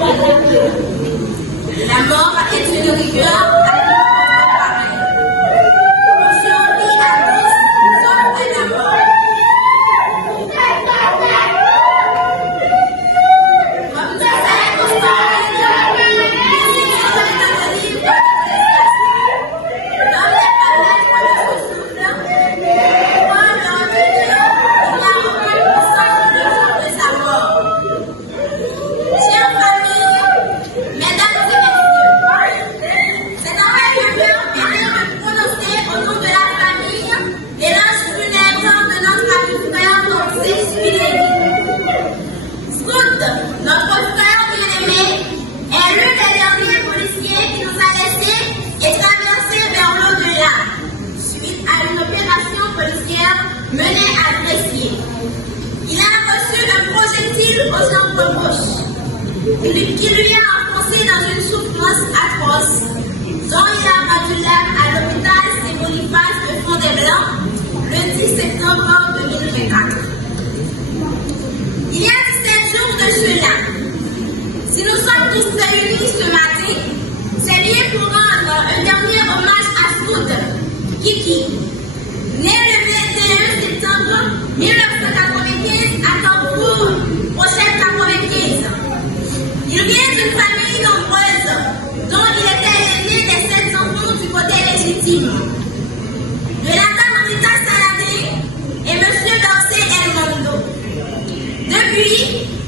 La mort est une rigueur. Menée à Gressier. Il a reçu un projectile aux jambes gauches qui lui a enfoncé dans une souffrance atroce dont il a rendu l'âme à l'hôpital Saint-Boniface de Fond-des-Blancs le 10 septembre 2024. Il y a 17 jours de cela. Si nous sommes tous réunis ce matin, c'est bien pour rendre un dernier hommage à Scout Kiki, né le 21 septembre 1995 à Carrefour, prochaine 95. Il vient d'une famille nombreuse, dont il était l'aîné des 7 enfants du côté légitime. De la dame Rita Saladin et M. Dorsey Elmondo. Depuis,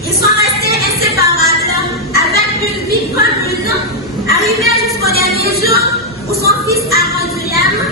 ils sont restés inséparables, avec une vie commune, arrivés jusqu'au dernier jour où son fils a rendu l'âme.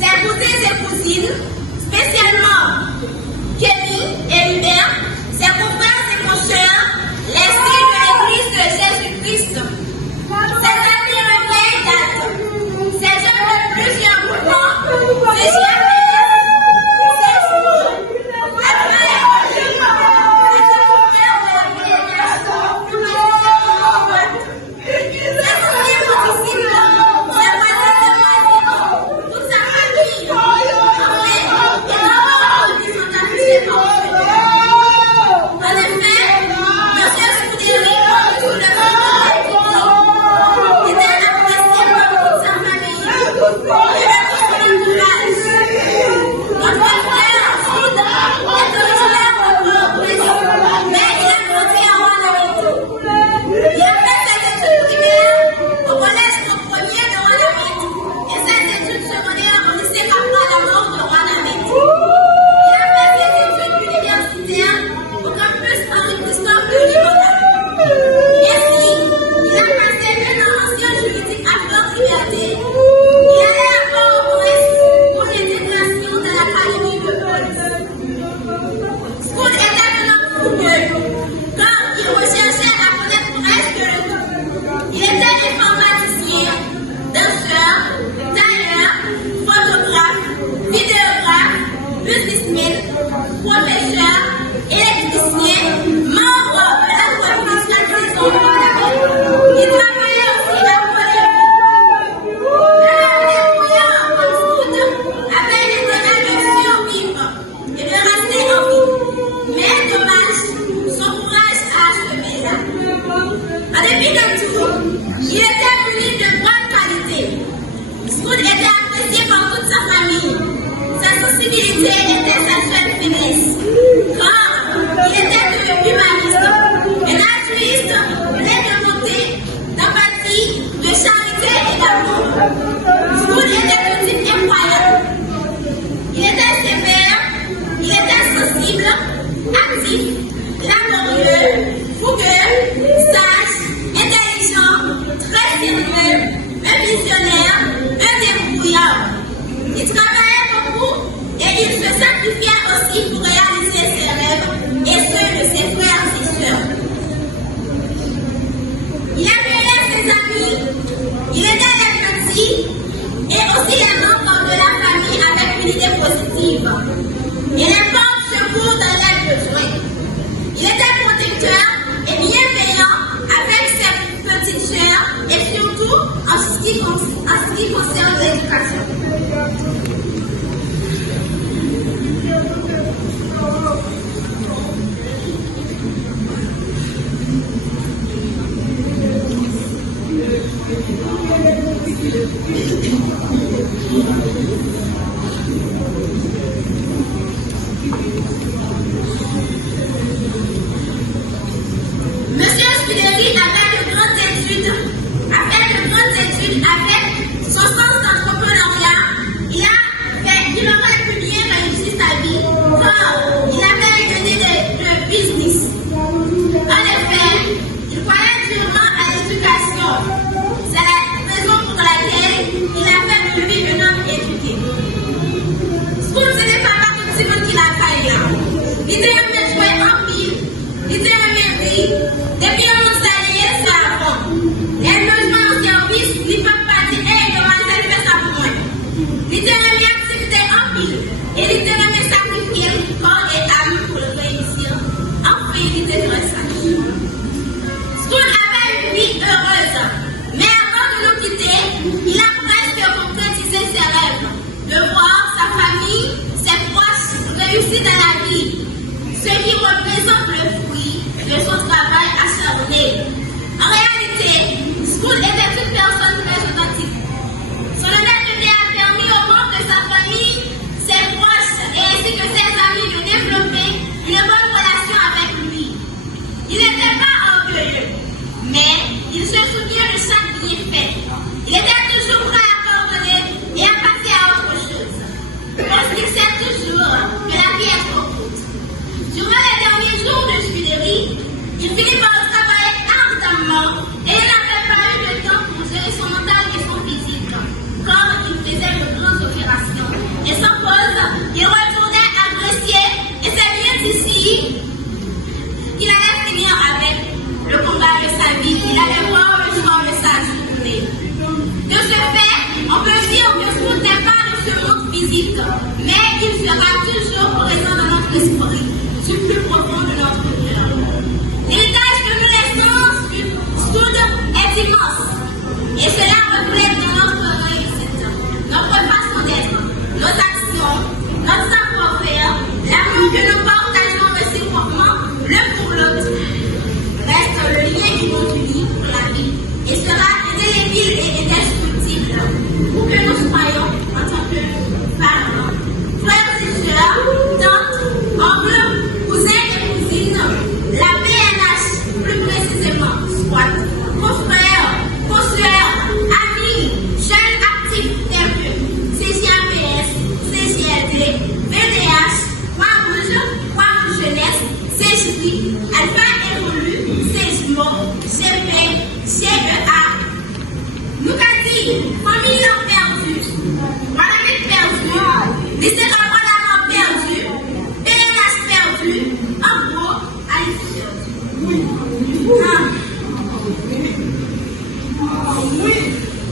Ses cousins et cousines, spécialement Kenny et Hubert, ses confrères et consoeurs, les signes de l'Église de Jésus-Christ. Ses amis de vieille date, ses jeunes de plusieurs groupements, ses chiens, ses jours, après un visionnaire, un débrouillard. Il travaille Et il se sacrifia aussi pour réaliser ses rêves et ceux de ses frères et sœurs. Il appelait ses amis, il aidait les petits et aussi les membres de la famille avec une idée positive. Il les porte secours dans les besoins. Il était protecteur et bienveillant avec ses petites sœurs et surtout en ce qui concerne l'éducation. Monsieur Scuderi a fait de grandes études avec son sens d'entrepreneuriat. Il aurait pu bien réussir sa vie car il avait une idée de business. En effet, il croyait durement à l'éducation. C'est la raison pour laquelle il a fait de lui un homme éduqué. School, ce n'est pas tout le monde qui l'a fait. Il était un joué en pile. Il était un mérite. Depuis on nous salue, ça avant. Les logements en service, ils ne peuvent pas dire, hey, demoiselle, fais ça pour moi. Il était un activité en pile. Et il était un sacrifié corps et âme pour le réussir. Enfin, il était de recherche. School avait une vie heureuse. Mais avant de nous quitter, il a presque concrétisé ses rêves. De voir sa famille, ses proches réussir dans la vie. Ce qui représente le fruit de son travail acharné. En réalité, School était une personne très authentique. Son honnêteté a permis aux membres de sa famille, ses proches et ainsi que ses amis de développer une bonne relation avec lui. Il n'était pas orgueilleux, mais il se souvient de chaque bienfait. Il était toujours prêt à pardonner et à passer à autre chose. Parce qu'il sait toujours que la vie est trop courte. Durant les derniers jours de Scuderi, il finit par travailler ardemment et il n'avait pas eu le temps pour gérer son mental et son physique, car il faisait de grandes opérations. Et sans pause, il retournait à Gressier et c'est bien d'ici qu'il allait finir avec le combat de sa vie. Il allait voir le soir de sa journée. De ce fait, on peut dire que School n'est pas de ce monde physique, mais il sera toujours présent dans notre esprit, du plus profond de notre cœur. L'héritage que nous laissons, School, est immense. Et cela reflète notre réussite, notre façon d'être, nos actions, notre savoir-faire, l'amour que nous partageons réciproquement l'un pour l'autre. Reste le lien qui nous unit pour la vie et sera indélébile et indescriptible pour que nous soyons en tant que parents, frères et sœurs, tantes, oncles, cousins et cousines, la PNH plus précisément, soit confrères, consoeurs, amis, jeunes actifs tels que CJAPS, CJLD, VDH, Croix-Rouge, Croix-Rouge Jeunesse, CJI, Alpha Évolue, CJMO, GP, GEA, Noukati, famille perdue, Madame perdue, lycée d'Abraham perdu, PNH perdu, en gros, Alice perdu.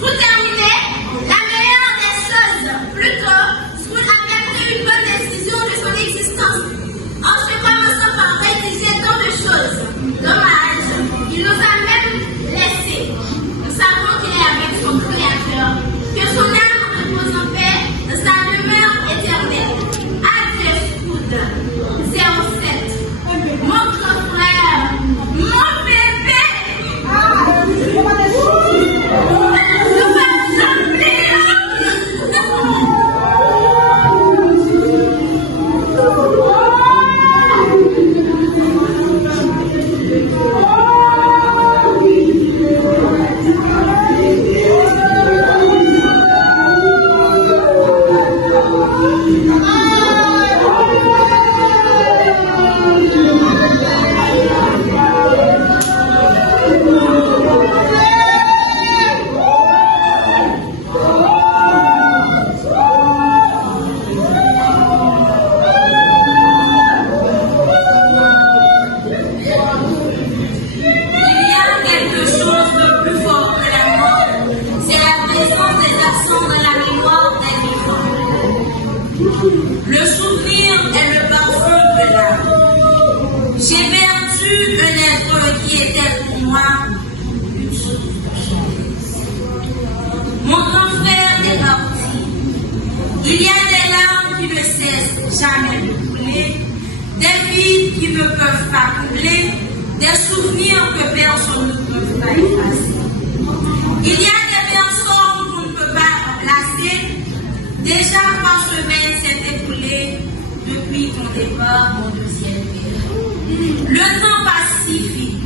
Pour terminer, la meilleure des choses, plutôt, School avait pris une bonne décision de son existence. En se commençant par rédiger tant de choses. Dommage, il nous a même laissés. Nous savons qu'il est avec son Créateur, que son âme repose en paix dans sa demeure éternelle. Il y a des larmes qui ne cessent jamais de couler, des vies qui ne peuvent pas combler, des souvenirs que personne ne peut pas effacer. Il y a des personnes qu'on ne peut pas remplacer. Déjà 3 semaines s'est écoulé depuis ton départ, mon deuxième père. Le temps pacifie,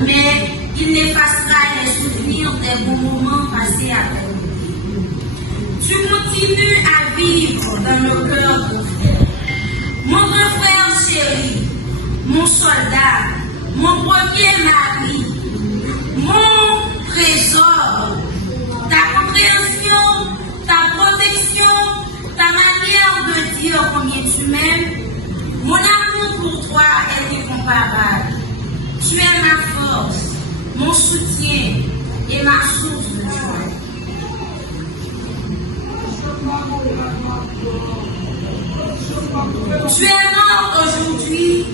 mais il n'effacera les souvenirs des beaux moments passés avec nous. Tu continues à vivre dans nos cœurs, mon frère. Mon grand frère chéri, mon soldat, mon premier mari, mon trésor, ta compréhension, ta protection, ta manière de dire combien tu m'aimes, mon amour pour toi est incomparable. Tu es ma force, mon soutien et ma source de joie. Tu es mort aujourd'hui,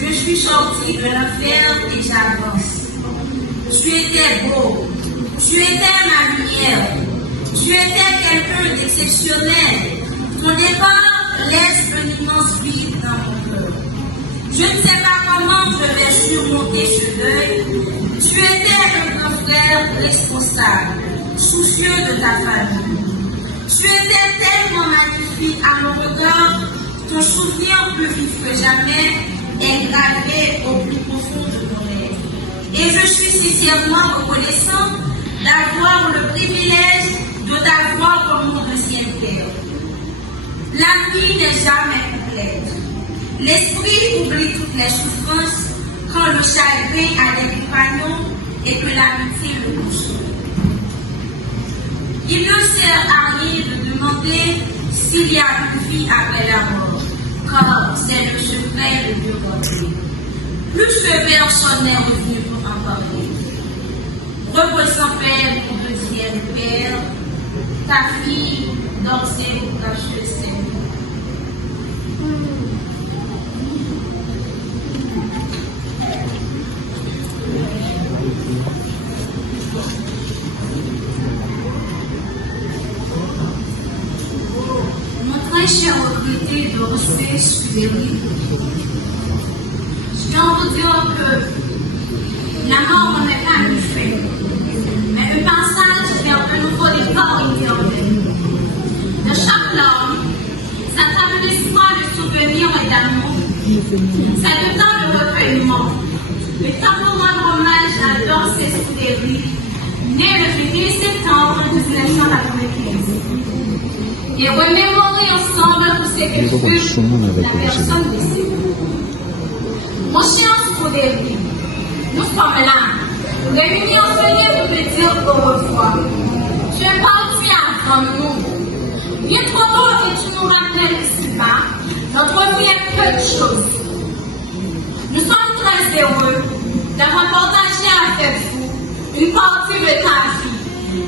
je suis sorti de l'enfer et j'avance. Tu étais beau, tu étais ma lumière, tu étais quelqu'un d'exceptionnel. Ton départ laisse un immense vide dans mon cœur. Je ne sais pas comment je vais surmonter ce deuil. Tu étais un grand frère responsable, soucieux de ta famille. Tu étais tellement magnifique à mon regard, ton souvenir plus vif que jamais est gravé au plus profond de mon être. Et je suis sincèrement reconnaissant d'avoir le privilège de t'avoir comme mon deuxième père. La vie n'est jamais complète. L'esprit oublie toutes les souffrances quand le chagrin a des compagnons et que l'amitié le console. Il ne sert à rien de demander s'il y a une vie après la mort, car c'est le secret de Dieu rempli. Plus que personne n'est revenu pour en parler. Repose en paix, mon deuxième père, ta fille, Dorsée, cacheuse. Cher regretté de recevoir Scuderie. Je dois vous dire que la mort n'en est pas un fait, mais un passage vers un nouveau départ éternel. De chaque larme, ça traduit l'espoir de souvenir et d'amour. C'est le temps de recueillement, le temps pour rendre hommage à Dorsée Scuderie, née le 1er septembre 1995. Et remémorer ensemble tous ces que fut la personne décédée. Mon cher Scuderie, nous sommes là, réunis ensemble pour te dire au revoir. Tu es parti avant nous. Bien trop tôt et tu nous rappelles ici-bas, notre vie est peu de choses. Nous sommes très heureux d'avoir partagé avec vous une partie de ta vie,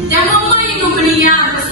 des moments inoubliables